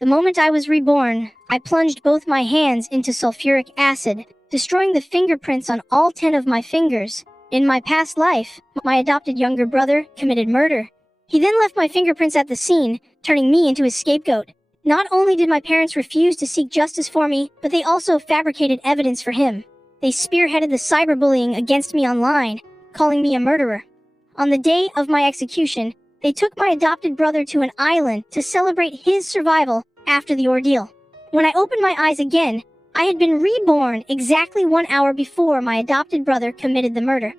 The moment I was reborn, I plunged both my hands into sulfuric acid, destroying the fingerprints on all 10 of my fingers. In my past life, my adopted younger brother committed murder. He then left my fingerprints at the scene, turning me into his scapegoat. Not only did my parents refuse to seek justice for me, but they also fabricated evidence for him. They spearheaded the cyberbullying against me online, calling me a murderer. On the day of my execution, they took my adopted brother to an island to celebrate his survival after the ordeal. When I opened my eyes again, I had been reborn exactly 1 hour before my adopted brother committed the murder.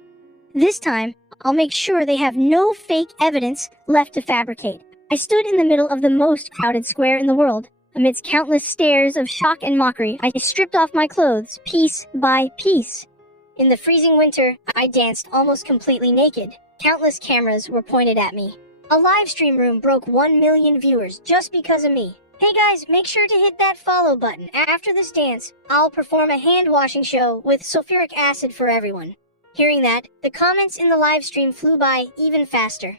This time, I'll make sure they have no fake evidence left to fabricate. I stood in the middle of the most crowded square in the world. Amidst countless stares of shock and mockery, I stripped off my clothes piece by piece. In the freezing winter, I danced almost completely naked. Countless cameras were pointed at me. A live stream room broke 1 million viewers just because of me. Hey guys, make sure to hit that follow button. After this dance, I'll perform a hand washing show with sulfuric acid for everyone. Hearing that, the comments in the live stream flew by even faster.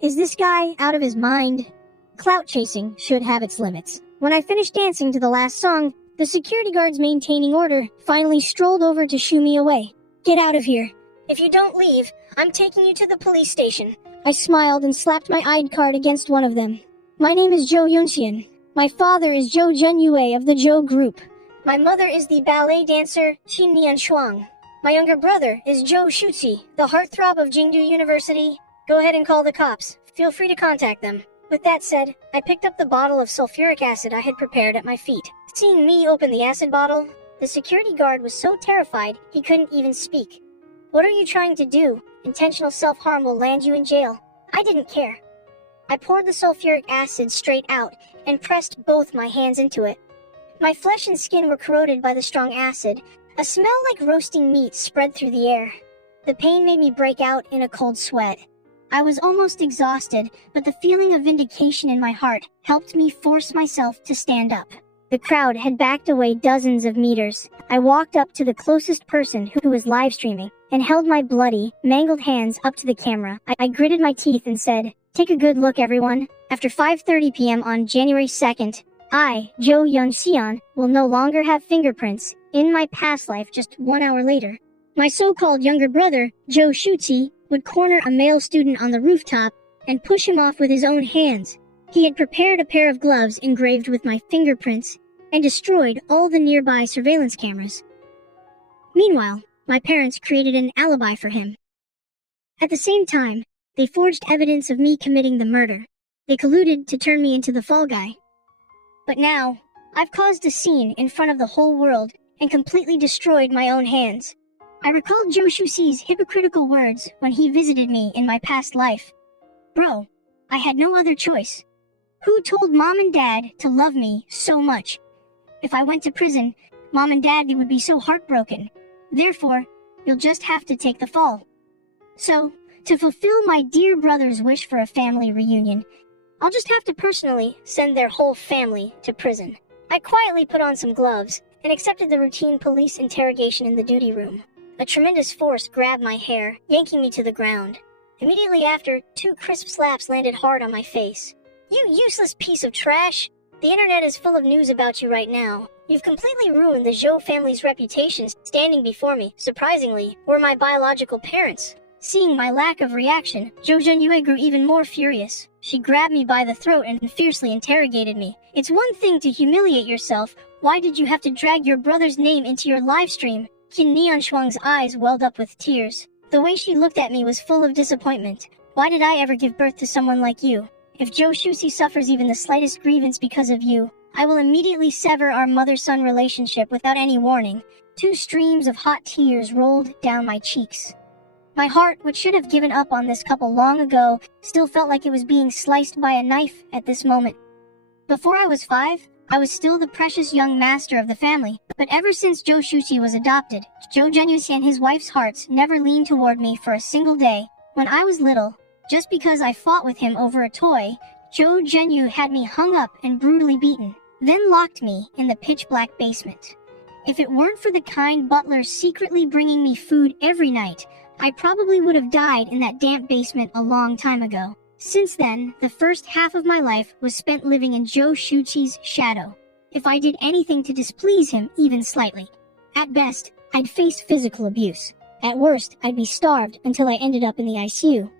Is this guy out of his mind? Clout chasing should have its limits. When I finished dancing to the last song, the security guards maintaining order finally strolled over to shoo me away. Get out of here. If you don't leave, I'm taking you to the police station. I smiled and slapped my ID card against one of them. My name is Jo Yunxian. My father is Jo Junyue of the Jo Group. My mother is the ballet dancer Qin Nian Shuang. My younger brother is Jo Shuqi, the heartthrob of Jingdu University. Go ahead and call the cops. Feel free to contact them. With that said, I picked up the bottle of sulfuric acid I had prepared at my feet. Seeing me open the acid bottle, the security guard was so terrified he couldn't even speak. What are you trying to do? Intentional self-harm will land you in jail. I didn't care. I poured the sulfuric acid straight out and pressed both my hands into it. My flesh and skin were corroded by the strong acid. A smell like roasting meat spread through the air. The pain made me break out in a cold sweat. I was almost exhausted, but the feeling of vindication in my heart helped me force myself to stand up. The crowd had backed away dozens of meters. I walked up to the closest person who was live streaming and held my bloody, mangled hands up to the camera. I gritted my teeth and said, "Take a good look, everyone. After 5:30 p.m. on January 2nd, I, Jo Yunxian, will no longer have fingerprints in my past life just 1 hour later." My so-called younger brother, Jo Shuqi, would corner a male student on the rooftop and push him off with his own hands. He had prepared a pair of gloves engraved with my fingerprints and destroyed all the nearby surveillance cameras. Meanwhile, my parents created an alibi for him. At the same time, they forged evidence of me committing the murder. They colluded to turn me into the fall guy. But now, I've caused a scene in front of the whole world and completely destroyed my own hands. I recalled Jo Shuqi's hypocritical words when he visited me in my past life. Bro, I had no other choice. Who told mom and dad to love me so much? If I went to prison, mom and dad would be so heartbroken. Therefore, you'll just have to take the fall. So, to fulfill my dear brother's wish for a family reunion, I'll just have to personally send their whole family to prison. I quietly put on some gloves and accepted the routine police interrogation in the duty room. A tremendous force grabbed my hair, yanking me to the ground. Immediately after, 2 crisp slaps landed hard on my face. You useless piece of trash! The internet is full of news about you right now. You've completely ruined the Zhou family's reputation. Standing before me, surprisingly, were my biological parents. Seeing my lack of reaction, Jo Junyue grew even more furious. She grabbed me by the throat and fiercely interrogated me. It's one thing to humiliate yourself. Why did you have to drag your brother's name into your live stream? Qin Nian Shuang's eyes welled up with tears. The way she looked at me was full of disappointment. Why did I ever give birth to someone like you? If Jo Shuqi suffers even the slightest grievance because of you, I will immediately sever our mother-son relationship without any warning. 2 streams of hot tears rolled down my cheeks. My heart, which should have given up on this couple long ago, still felt like it was being sliced by a knife at this moment. Before I was 5, I was still the precious young master of the family, but ever since Jo Shuqi was adopted, Jo Junyue and his wife's hearts never leaned toward me for a single day. When I was little, just because I fought with him over a toy, Jo Junyue had me hung up and brutally beaten, then locked me in the pitch-black basement. If it weren't for the kind butler secretly bringing me food every night, I probably would have died in that damp basement a long time ago. Since then, the first half of my life was spent living in Joe Shuchi's shadow. If I did anything to displease him even slightly, at best, I'd face physical abuse. At worst, I'd be starved until I ended up in the ICU.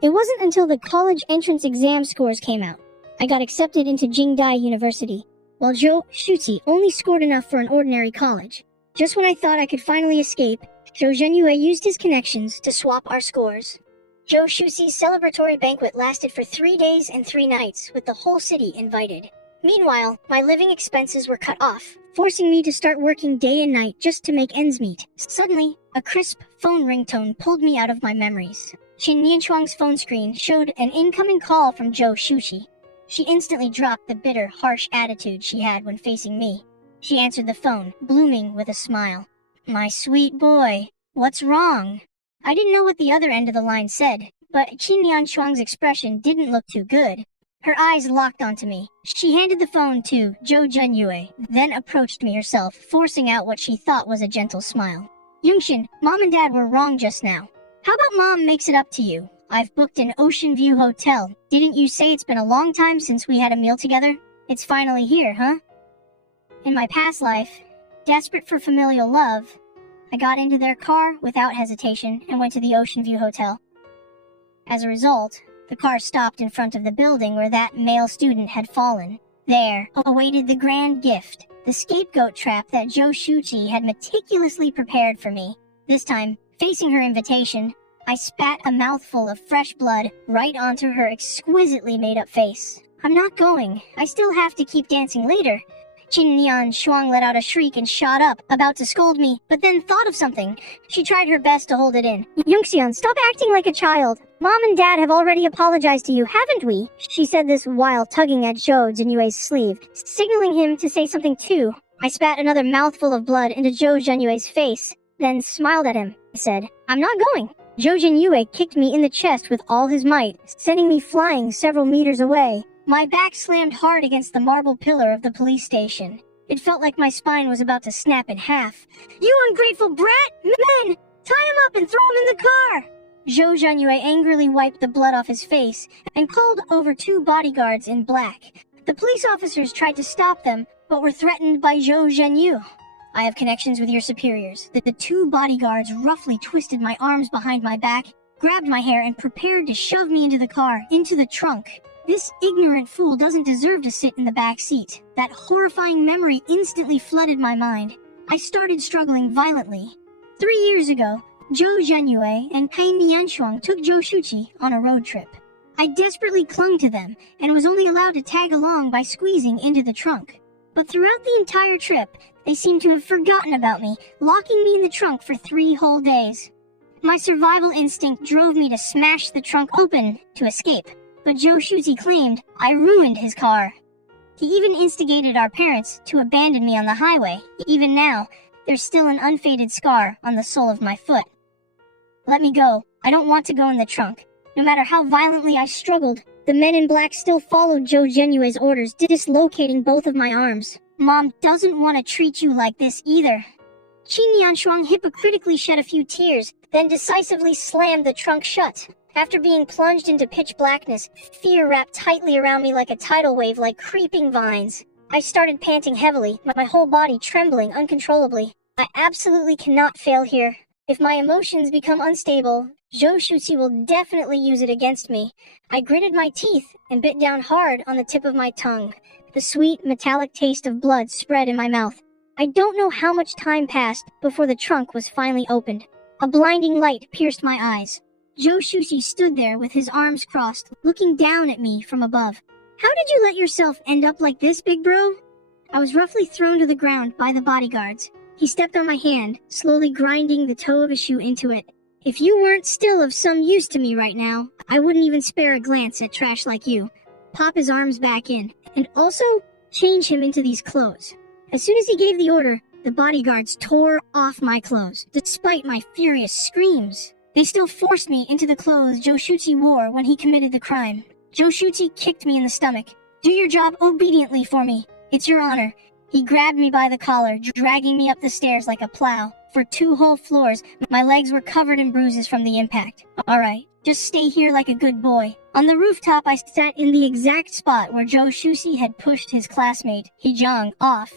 It wasn't until the college entrance exam scores came out. I got accepted into Jingdai University, while Joe Shuchi only scored enough for an ordinary college. Just when I thought I could finally escape, Zhou Zhenyue used his connections to swap our scores. Zhou Shuxi's celebratory banquet lasted for 3 days and 3 nights, with the whole city invited. Meanwhile, my living expenses were cut off, forcing me to start working day and night just to make ends meet. Suddenly, a crisp phone ringtone pulled me out of my memories. Qin Nianchuang's phone screen showed an incoming call from Zhou Shuchi. She instantly dropped the bitter, harsh attitude she had when facing me. She answered the phone, blooming with a smile. "My sweet boy, what's wrong?" I didn't know what the other end of the line said, but Qin Nianchuang's expression didn't look too good. Her eyes locked onto me. She handed the phone to Zhou Zhenyue, then approached me herself, forcing out what she thought was a gentle smile. "Yungxin, Mom and Dad were wrong just now. How about Mom makes it up to you? I've booked an Ocean View hotel. Didn't you say it's been a long time since we had a meal together? It's finally here, huh?" In my past life, desperate for familial love, I got into their car without hesitation and went to the Ocean View Hotel. As a result, the car stopped in front of the building where that male student had fallen. There awaited the grand gift, the scapegoat trap that Zhou Shuchi had meticulously prepared for me. This time, facing her invitation, I spat a mouthful of fresh blood right onto her exquisitely made-up face. "I'm not going. I still have to keep dancing later." Qin Nianchuang let out a shriek and shot up, about to scold me, but then thought of something. She tried her best to hold it in. "Yungxian, stop acting like a child. Mom and Dad have already apologized to you, haven't we?" She said this while tugging at Zhou Zhenyue's sleeve, signaling him to say something too. I spat another mouthful of blood into Zhou Zhenyue's face, then smiled at him. I said, "I'm not going." Zhou Zhenyue kicked me in the chest with all his might, sending me flying several meters away. My back slammed hard against the marble pillar of the police station. It felt like my spine was about to snap in half. "You ungrateful brat! Men! Tie him up and throw him in the car!" Zhou Zhenyue angrily wiped the blood off his face and called over 2 bodyguards in black. The police officers tried to stop them, but were threatened by Zhou Zhenyu. "I have connections with your superiors." The 2 bodyguards roughly twisted my arms behind my back, grabbed my hair, and prepared to shove me into the car, into the trunk. This ignorant fool doesn't deserve to sit in the back seat. That horrifying memory instantly flooded my mind. I started struggling violently. 3 years ago, Zhou Zhenyue and Qin Nianchuang took Zhou Shuchi on a road trip. I desperately clung to them and was only allowed to tag along by squeezing into the trunk. But throughout the entire trip, they seemed to have forgotten about me, locking me in the trunk for 3 whole days. My survival instinct drove me to smash the trunk open to escape. But Zhou Shuchi claimed I ruined his car. He even instigated our parents to abandon me on the highway. Even now, there's still an unfaded scar on the sole of my foot. "Let me go. I don't want to go in the trunk." No matter how violently I struggled, the men in black still followed Zhou Zhenyue's orders, dislocating both of my arms. "Mom doesn't want to treat you like this either." Qin Nianchuang hypocritically shed a few tears, then decisively slammed the trunk shut. After being plunged into pitch blackness, fear wrapped tightly around me like a tidal wave, like creeping vines. I started panting heavily, my whole body trembling uncontrollably. I absolutely cannot fail here. If my emotions become unstable, Zhou Shuchi will definitely use it against me. I gritted my teeth and bit down hard on the tip of my tongue. The sweet, metallic taste of blood spread in my mouth. I don't know how much time passed before the trunk was finally opened. A blinding light pierced my eyes. Zhou Shuchi stood there with his arms crossed, looking down at me from above. "How did you let yourself end up like this, big bro?" I was roughly thrown to the ground by the bodyguards. He stepped on my hand, slowly grinding the toe of his shoe into it. "If you weren't still of some use to me right now, I wouldn't even spare a glance at trash like you. Pop his arms back in, and also change him into these clothes." As soon as he gave the order, the bodyguards tore off my clothes, despite my furious screams. They still forced me into the clothes Zhou Shuchi wore when he committed the crime. Zhou Shuchi kicked me in the stomach. "Do your job obediently for me. It's your honor." He grabbed me by the collar, dragging me up the stairs like a plow. For 2 whole floors, my legs were covered in bruises from the impact. "All right, just stay here like a good boy. On the rooftop, I sat in the exact spot where Zhou Shuxi had pushed his classmate, He Jiang, off.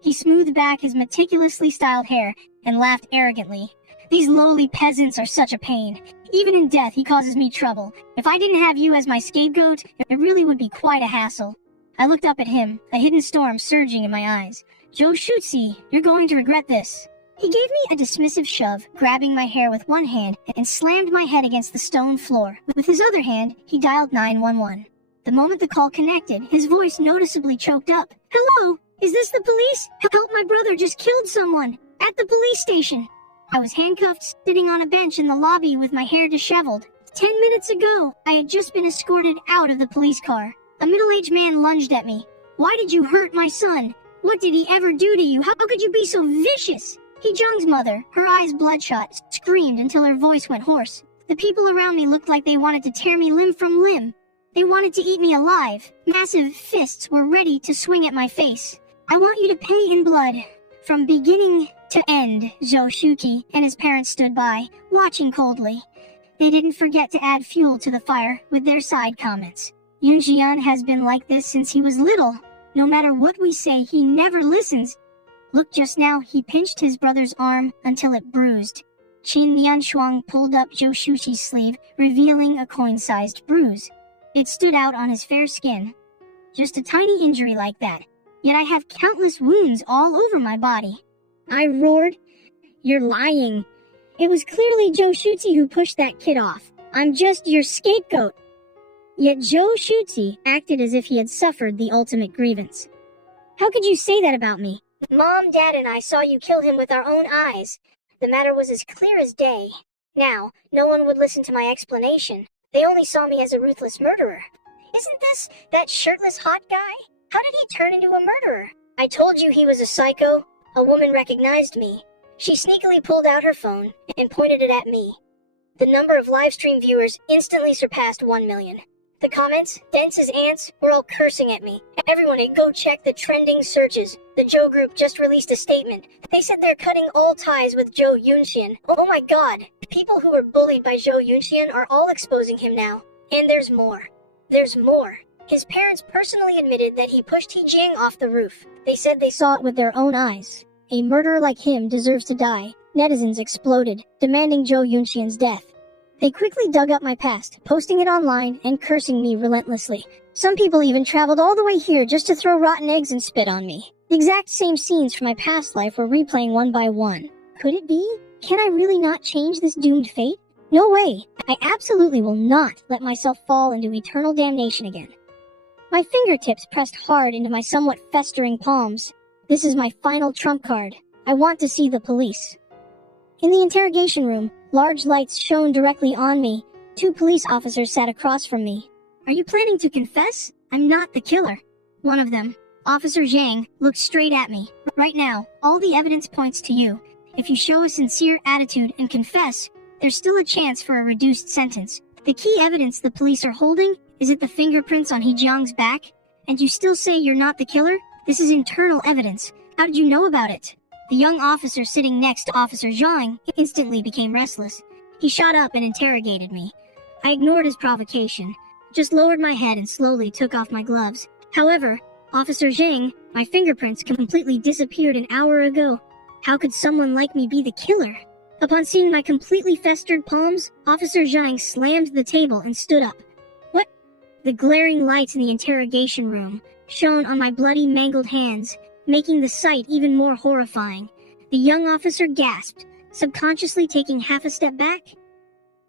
He smoothed back his meticulously styled hair and laughed arrogantly. These lowly peasants are such a pain. Even in death, he causes me trouble. If I didn't have you as my scapegoat, it really would be quite a hassle. I looked up at him, a hidden storm surging in my eyes. Zhou Shuxi, you're going to regret this. He gave me a dismissive shove, grabbing my hair with one hand and slammed my head against the stone floor. With his other hand, he dialed 911. The moment the call connected, his voice noticeably choked up. Hello, is this the police? Help, my brother just killed someone at the police station. I was handcuffed, sitting on a bench in the lobby with my hair disheveled. 10 minutes ago, I had just been escorted out of the police car. A middle-aged man lunged at me. Why did you hurt my son? What did he ever do to you? How could you be so vicious? He Jiang's mother, her eyes bloodshot, screamed until her voice went hoarse. The people around me looked like they wanted to tear me limb from limb. They wanted to eat me alive. Massive fists were ready to swing at my face. I want you to pay in blood. From beginning to end, Zhou Shuqi and his parents stood by, watching coldly. They didn't forget to add fuel to the fire with their side comments. Yunxian has been like this since he was little. No matter what we say, he never listens. Look, just now, he pinched his brother's arm until it bruised. Qin Mianshuang pulled up Zhou Shuqi's sleeve, revealing a coin-sized bruise. It stood out on his fair skin. Just a tiny injury like that. Yet I have countless wounds all over my body. I roared. You're lying. It was clearly Zhou Shuqi who pushed that kid off. I'm just your scapegoat. Yet Zhou Shuqi acted as if he had suffered the ultimate grievance. How could you say that about me? Mom, Dad, and I saw you kill him with our own eyes. The matter was as clear as day. Now, no one would listen to my explanation. They only saw me as a ruthless murderer. Isn't this that shirtless hot guy? How did he turn into a murderer? I told you he was a psycho. A woman recognized me. She sneakily pulled out her phone and pointed it at me. The number of live stream viewers instantly surpassed 1 million. The comments, dense as ants, were all cursing at me. Everyone, go check the trending searches. The Zhou group just released a statement. They said they're cutting all ties with Zhou Yunxian. Oh my god. People who were bullied by Zhou Yunxian are all exposing him now. And there's more. There's more. His parents personally admitted that he pushed He Jiang off the roof. They said they saw it with their own eyes. A murderer like him deserves to die. Netizens exploded, demanding Zhou Yunxian's death. They quickly dug up my past, posting it online and cursing me relentlessly. Some people even traveled all the way here just to throw rotten eggs and spit on me. The exact same scenes from my past life were replaying one by one. Could it be? Can I really not change this doomed fate? No way. I absolutely will not let myself fall into eternal damnation again. My fingertips pressed hard into my somewhat festering palms. This is my final trump card. I want to see the police. In the interrogation room, large lights shone directly on me. 2 police officers sat across from me. Are you planning to confess? I'm not the killer. One of them, Officer Zhang, looked straight at me. Right now, all the evidence points to you. If you show a sincere attitude and confess, there's still a chance for a reduced sentence. The key evidence the police are holding is it the fingerprints on He Jiang's back? And you still say you're not the killer? This is internal evidence. How did you know about it? The young officer sitting next to Officer Zhang instantly became restless. He shot up and interrogated me. I ignored his provocation, just lowered my head and slowly took off my gloves. However, Officer Zhang, my fingerprints completely disappeared an hour ago. How could someone like me be the killer? Upon seeing my completely festered palms, Officer Zhang slammed the table and stood up. What? The glaring lights in the interrogation room shone on my bloody, mangled hands, making the sight even more horrifying. The young officer gasped, subconsciously taking half a step back.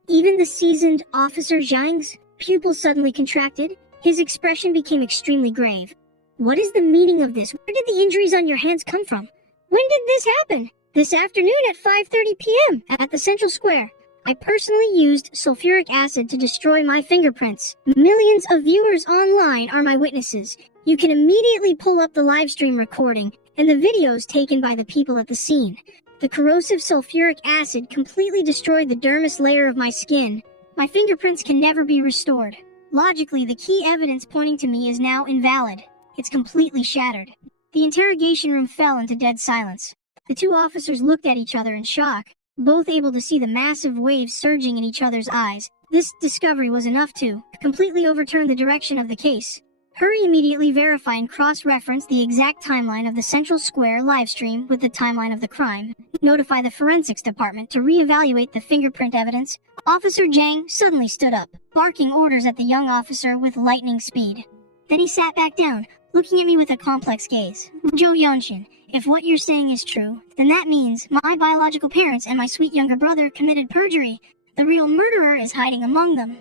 Even the seasoned Officer Zhang's pupils suddenly contracted. His expression became extremely grave. What is the meaning of this? Where did the injuries on your hands come from? When did this happen? This afternoon at 5:30 p.m. at the Central Square. I personally used sulfuric acid to destroy my fingerprints. Millions of viewers online are my witnesses. You can immediately pull up the live stream recording and the videos taken by the people at the scene. The corrosive sulfuric acid completely destroyed the dermis layer of my skin. My fingerprints can never be restored. Logically, the key evidence pointing to me is now invalid. It's completely shattered. The interrogation room fell into dead silence. The 2 officers looked at each other in shock, both able to see the massive waves surging in each other's eyes. This discovery was enough to completely overturn the direction of the case. Hurry immediately verify and cross-reference the exact timeline of the Central Square livestream with the timeline of the crime. Notify the forensics department to reevaluate the fingerprint evidence. Officer Zhang suddenly stood up, barking orders at the young officer with lightning speed. Then he sat back down, looking at me with a complex gaze. Zhou Yonxin, if what you're saying is true, then that means my biological parents and my sweet younger brother committed perjury. The real murderer is hiding among them.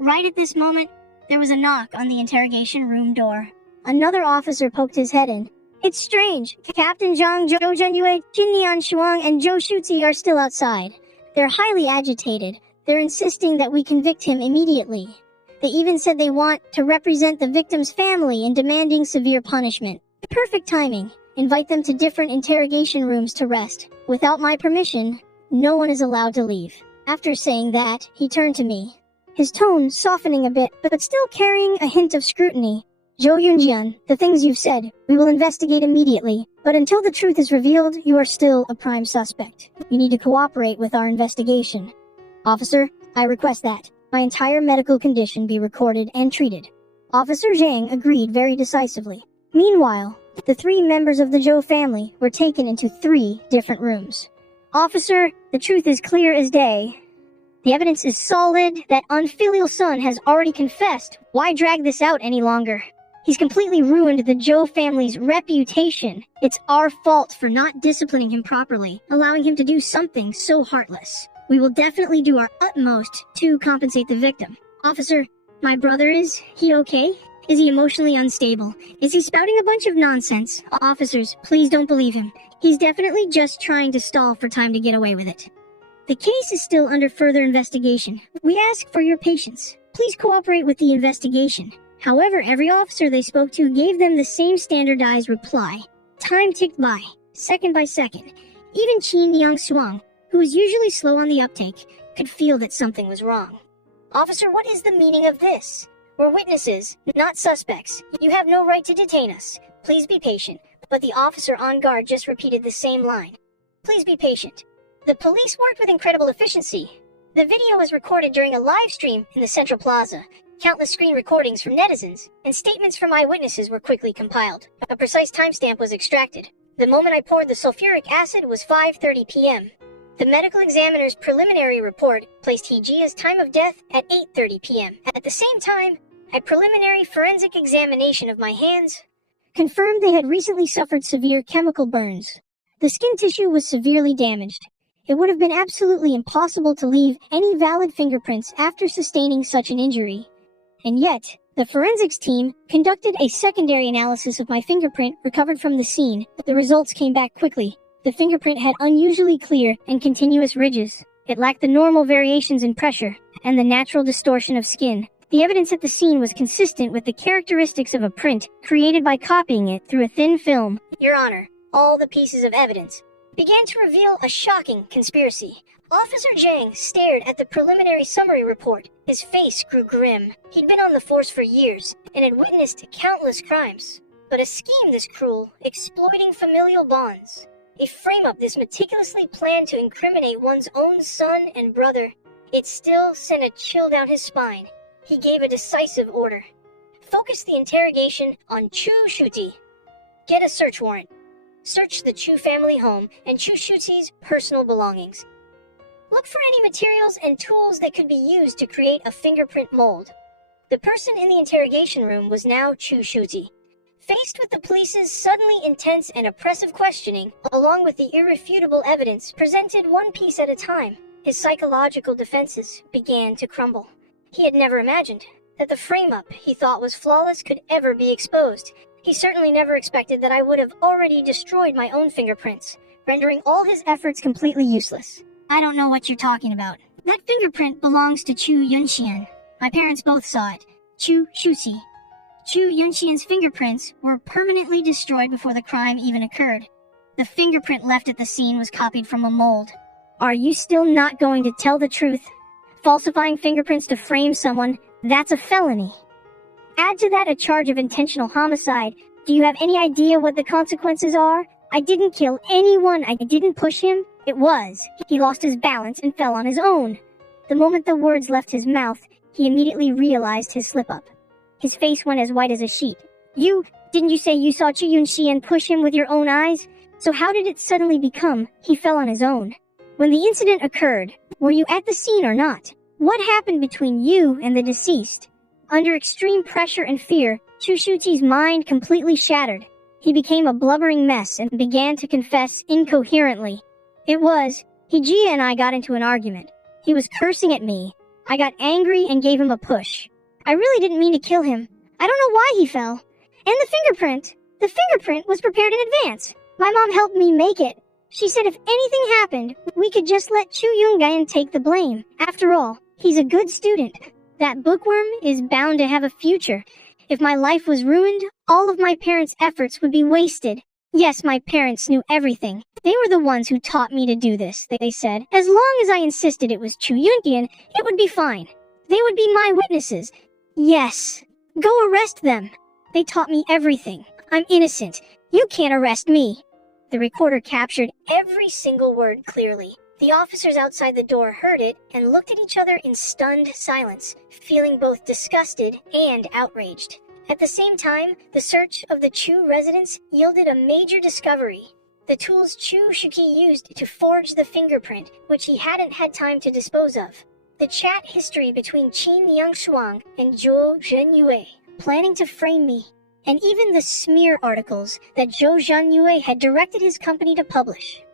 Right at this moment, there was a knock on the interrogation room door. Another officer poked his head in. It's strange. Captain Zhang, Zhou Zhenyue, Jinnian Shuang, and Zhou Shuzi are still outside. They're highly agitated. They're insisting that we convict him immediately. They even said they want to represent the victim's family in demanding severe punishment. Perfect timing. Invite them to different interrogation rooms to rest. Without my permission, no one is allowed to leave. After saying that, he turned to me, his tone softening a bit, but still carrying a hint of scrutiny. Zhou Yunjian, the things you've said, we will investigate immediately, but until the truth is revealed, you are still a prime suspect. You need to cooperate with our investigation. Officer, I request that my entire medical condition be recorded and treated. Officer Zhang agreed very decisively. Meanwhile, the 3 members of the Zhou family were taken into 3 different rooms. Officer, the truth is clear as day. The evidence is solid. That unfilial son has already confessed. Why drag this out any longer? He's completely ruined the Zhou family's reputation. It's our fault for not disciplining him properly, allowing him to do something so heartless. We will definitely do our utmost to compensate the victim. Officer, my brother is he okay? Is he emotionally unstable? Is he spouting a bunch of nonsense? Officers, please don't believe him. He's definitely just trying to stall for time to get away with it. The case is still under further investigation. We ask for your patience. Please cooperate with the investigation. However, every officer they spoke to gave them the same standardized reply. Time ticked by, second by second. Even Qin Yangshuang, who is usually slow on the uptake, could feel that something was wrong. Officer, what is the meaning of this? We're witnesses, not suspects. You have no right to detain us. Please be patient. But the officer on guard just repeated the same line. Please be patient. The police worked with incredible efficiency. The video was recorded during a live stream in the Central Plaza. Countless screen recordings from netizens and statements from eyewitnesses were quickly compiled. A precise timestamp was extracted. The moment I poured the sulfuric acid was 5:30 p.m. The medical examiner's preliminary report placed Hejia's time of death at 8:30 p.m. At the same time, a preliminary forensic examination of my hands confirmed they had recently suffered severe chemical burns. The skin tissue was severely damaged. It would have been absolutely impossible to leave any valid fingerprints after sustaining such an injury. And yet, the forensics team conducted a secondary analysis of my fingerprint recovered from the scene. The results came back quickly. The fingerprint had unusually clear and continuous ridges. It lacked the normal variations in pressure and the natural distortion of skin. The evidence at the scene was consistent with the characteristics of a print created by copying it through a thin film. Your Honor, all the pieces of evidence began to reveal a shocking conspiracy. Officer Zhang stared at the preliminary summary report. His face grew grim. He'd been on the force for years and had witnessed countless crimes. But a scheme this cruel, exploiting familial bonds, a frame-up this meticulously planned to incriminate one's own son and brother, it still sent a chill down his spine. He gave a decisive order. Focus the interrogation on Chu Shuti. Get a search warrant. Search the Chu family home and Chu Shuti's personal belongings. Look for any materials and tools that could be used to create a fingerprint mold. The person in the interrogation room was now Chu Shuti. Faced with the police's suddenly intense and oppressive questioning, along with the irrefutable evidence presented one piece at a time, his psychological defenses began to crumble. He had never imagined that the frame-up he thought was flawless could ever be exposed. He certainly never expected that I would have already destroyed my own fingerprints, rendering all his efforts completely useless. I don't know what you're talking about. That fingerprint belongs to Chu Yunxian. My parents both saw it. Chu Shuxi. Chu Yunxian's fingerprints were permanently destroyed before the crime even occurred. The fingerprint left at the scene was copied from a mold. Are you still not going to tell the truth? Falsifying fingerprints to frame someone, that's a felony. Add to that a charge of intentional homicide. Do you have any idea what the consequences are? I didn't kill anyone. I didn't push him. He lost his balance and fell on his own. The moment the words left his mouth, he immediately realized his slip-up. His face went as white as a sheet. Didn't you say you saw Chu Yunxian push him with your own eyes? So how did it suddenly become he fell on his own? When the incident occurred, were you at the scene or not? What happened between you and the deceased? Under extreme pressure and fear, Chu Shuqi's mind completely shattered. He became a blubbering mess and began to confess incoherently. Hijia and I got into an argument. He was cursing at me. I got angry and gave him a push. I really didn't mean to kill him. I don't know why he fell. And the fingerprint was prepared in advance. My mom helped me make it. She said if anything happened, we could just let Chu Yungan take the blame. After all, he's a good student. That bookworm is bound to have a future. If my life was ruined, all of my parents' efforts would be wasted. Yes, my parents knew everything. They were the ones who taught me to do this, they said. As long as I insisted it was Chu Yunqian, it would be fine. They would be my witnesses. Yes. Go arrest them. They taught me everything. I'm innocent. You can't arrest me. The recorder captured every single word clearly. The officers outside the door heard it and looked at each other in stunned silence, feeling both disgusted and outraged. At the same time, the search of the Chu residence yielded a major discovery. The tools Chu Shuqi used to forge the fingerprint, which he hadn't had time to dispose of. The chat history between Qin Yangshuang and Zhou Zhenyue, planning to frame me. And even the smear articles that Zhou Zhenyue had directed his company to publish.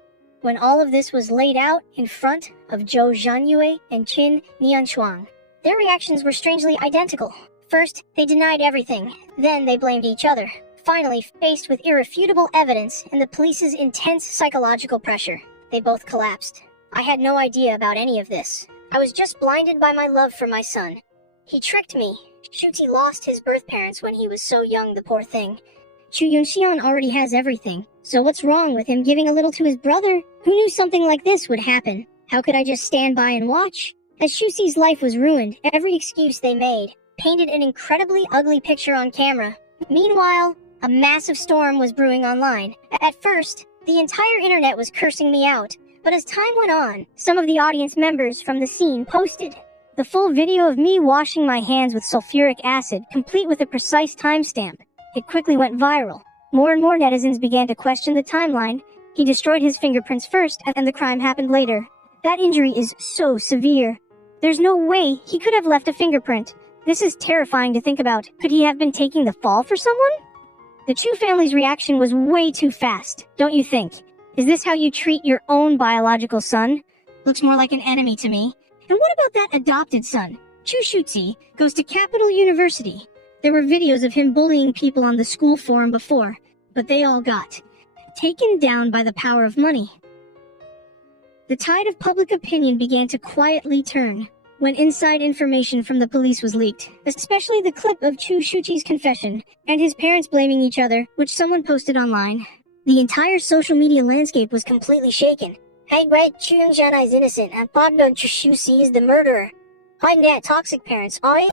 When all of this was laid out in front of Zhou Zhenyue and Qin Nianshuang, their reactions were strangely identical. First, they denied everything, then they blamed each other. Finally, faced with irrefutable evidence and the police's intense psychological pressure, they both collapsed. I had no idea about any of this. I was just blinded by my love for my son. He tricked me. Shuti lost his birth parents when he was so young, the poor thing. Chu Yunxian already has everything, so what's wrong with him giving a little to his brother? Who knew something like this would happen? How could I just stand by and watch? As Shusi's life was ruined, every excuse they made painted an incredibly ugly picture on camera. Meanwhile, a massive storm was brewing online. At first, the entire internet was cursing me out, but as time went on, some of the audience members from the scene posted the full video of me washing my hands with sulfuric acid, complete with a precise timestamp. It quickly went viral. More and more netizens began to question the timeline. He destroyed his fingerprints first, and the crime happened later. That injury is so severe. There's no way he could have left a fingerprint. This is terrifying to think about. Could he have been taking the fall for someone? The Chu family's reaction was way too fast, don't you think? Is this how you treat your own biological son? Looks more like an enemy to me. And what about that adopted son? Chu Shuzi goes to Capital University. There were videos of him bullying people on the school forum before, but they all got taken down by the power of money. The tide of public opinion began to quietly turn when inside information from the police was leaked, especially the clip of Chu Shuqi's confession and his parents blaming each other, which someone posted online. The entire social media landscape was completely shaken. Hey, right, Chu Yongxian is innocent, and Podno Chu Shuqi is the murderer. Hi, net toxic parents. I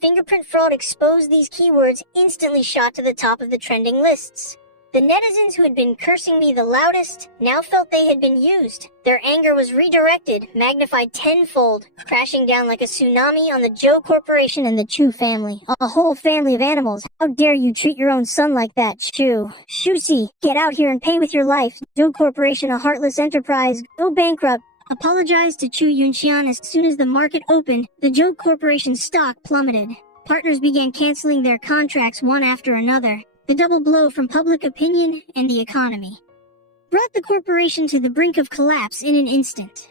fingerprint fraud exposed. These keywords instantly shot to the top of the trending lists. The netizens who had been cursing me the loudest now felt they had been used. Their anger was redirected, magnified tenfold, crashing down like a tsunami on the Zhou Corporation and the Chu family. A whole family of animals. How dare you treat your own son like that, Chu? Shusi, get out here and pay with your life. Zhou Corporation, a heartless enterprise. Go bankrupt. Apologized to Chu Yunxian. As soon as the market opened, the Zhou Corporation stock plummeted. Partners began canceling their contracts one after another. The double blow from public opinion and the economy brought the corporation to the brink of collapse in an instant.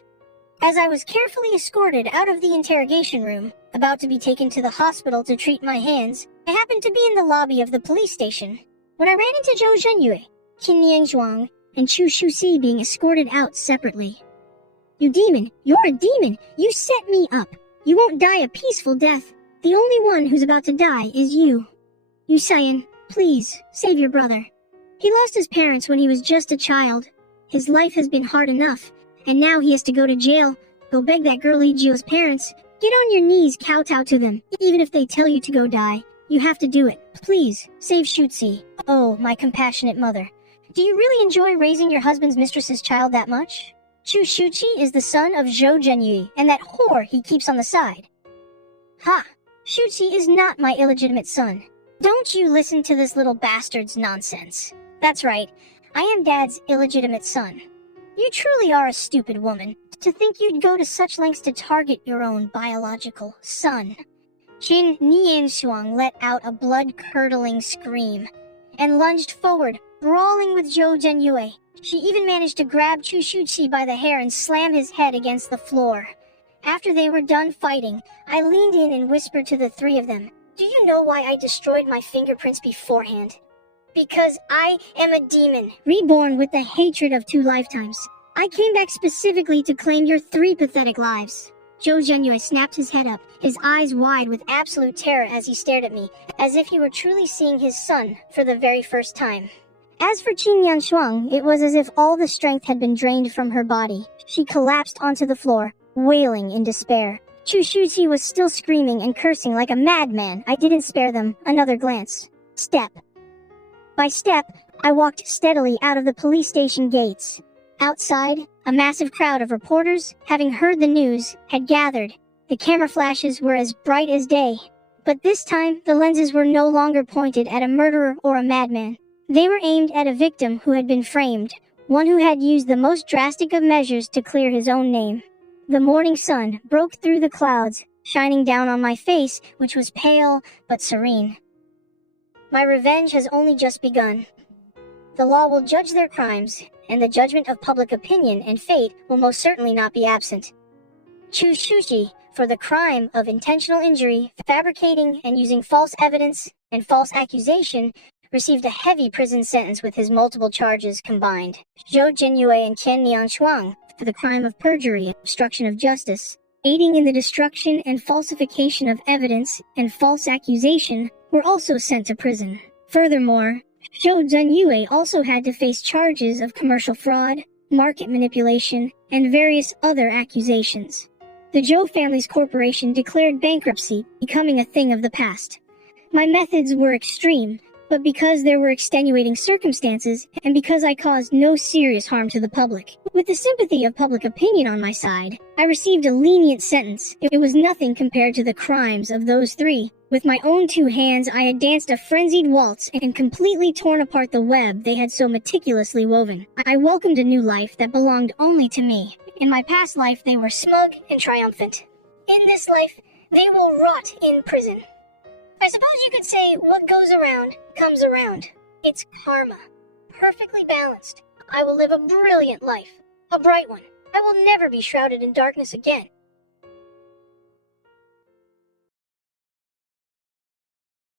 As I was carefully escorted out of the interrogation room, about to be taken to the hospital to treat my hands, I happened to be in the lobby of the police station when I ran into Zhou Zhenyue, Qin Nianzhuang, and Chu Shusi being escorted out separately. You demon! You're a demon! You set me up! You won't die a peaceful death. The only one who's about to die is you. Yu Xian, please, save your brother. He lost his parents when he was just a child. His life has been hard enough, and now he has to go to jail, go beg that girl Li Jio's parents. Get on your knees, kowtow to them. Even if they tell you to go die, you have to do it. Please, save Shutzi. Oh, my compassionate mother. Do you really enjoy raising your husband's mistress's child that much? Chu Shuqi is the son of Zhou Zhenyue and that whore he keeps on the side. Ha! Shuqi is not my illegitimate son. Don't you listen to this little bastard's nonsense. That's right, I am Dad's illegitimate son. You truly are a stupid woman, to think you'd go to such lengths to target your own biological son. Jin Nianshuang let out a blood-curdling scream, and lunged forward, brawling with Zhou Zhenyue. She even managed to grab Chu Shuqi by the hair and slam his head against the floor. After they were done fighting, I leaned in and whispered to the three of them, "Do you know why I destroyed my fingerprints beforehand? Because I am a demon, reborn with the hatred of 2 lifetimes. I came back specifically to claim your 3 pathetic lives." Zhou Zhenyue snapped his head up, his eyes wide with absolute terror as he stared at me, as if he were truly seeing his son for the very first time. As for Qin Yanshuang, it was as if all the strength had been drained from her body. She collapsed onto the floor, wailing in despair. Chu Shuqi was still screaming and cursing like a madman. I didn't spare them another glance. Step by step, I walked steadily out of the police station gates. Outside, a massive crowd of reporters, having heard the news, had gathered. The camera flashes were as bright as day. But this time, the lenses were no longer pointed at a murderer or a madman. They were aimed at a victim who had been framed, one who had used the most drastic of measures to clear his own name. The morning sun broke through the clouds, shining down on my face, which was pale but serene. My revenge has only just begun. The law will judge their crimes, and the judgment of public opinion and fate will most certainly not be absent. Chu Shuqi, for the crime of intentional injury, fabricating and using false evidence and false accusation, received a heavy prison sentence with his multiple charges combined. Zhou Zhenyue and Qian Nianshuang, for the crime of perjury, obstruction of justice, aiding in the destruction and falsification of evidence, and false accusation, were also sent to prison. Furthermore, Zhou Zhenyue also had to face charges of commercial fraud, market manipulation, and various other accusations. The Zhou family's corporation declared bankruptcy, becoming a thing of the past. My methods were extreme, but because there were extenuating circumstances, and because I caused no serious harm to the public, with the sympathy of public opinion on my side, I received a lenient sentence. It was nothing compared to the crimes of those 3. With my own 2 hands, I had danced a frenzied waltz and completely torn apart the web they had so meticulously woven. I welcomed a new life that belonged only to me. In my past life, they were smug and triumphant. In this life, they will rot in prison. I suppose you could say what goes around comes around. It's karma, perfectly balanced. I will live a brilliant life, a bright one. I will never be shrouded in darkness again.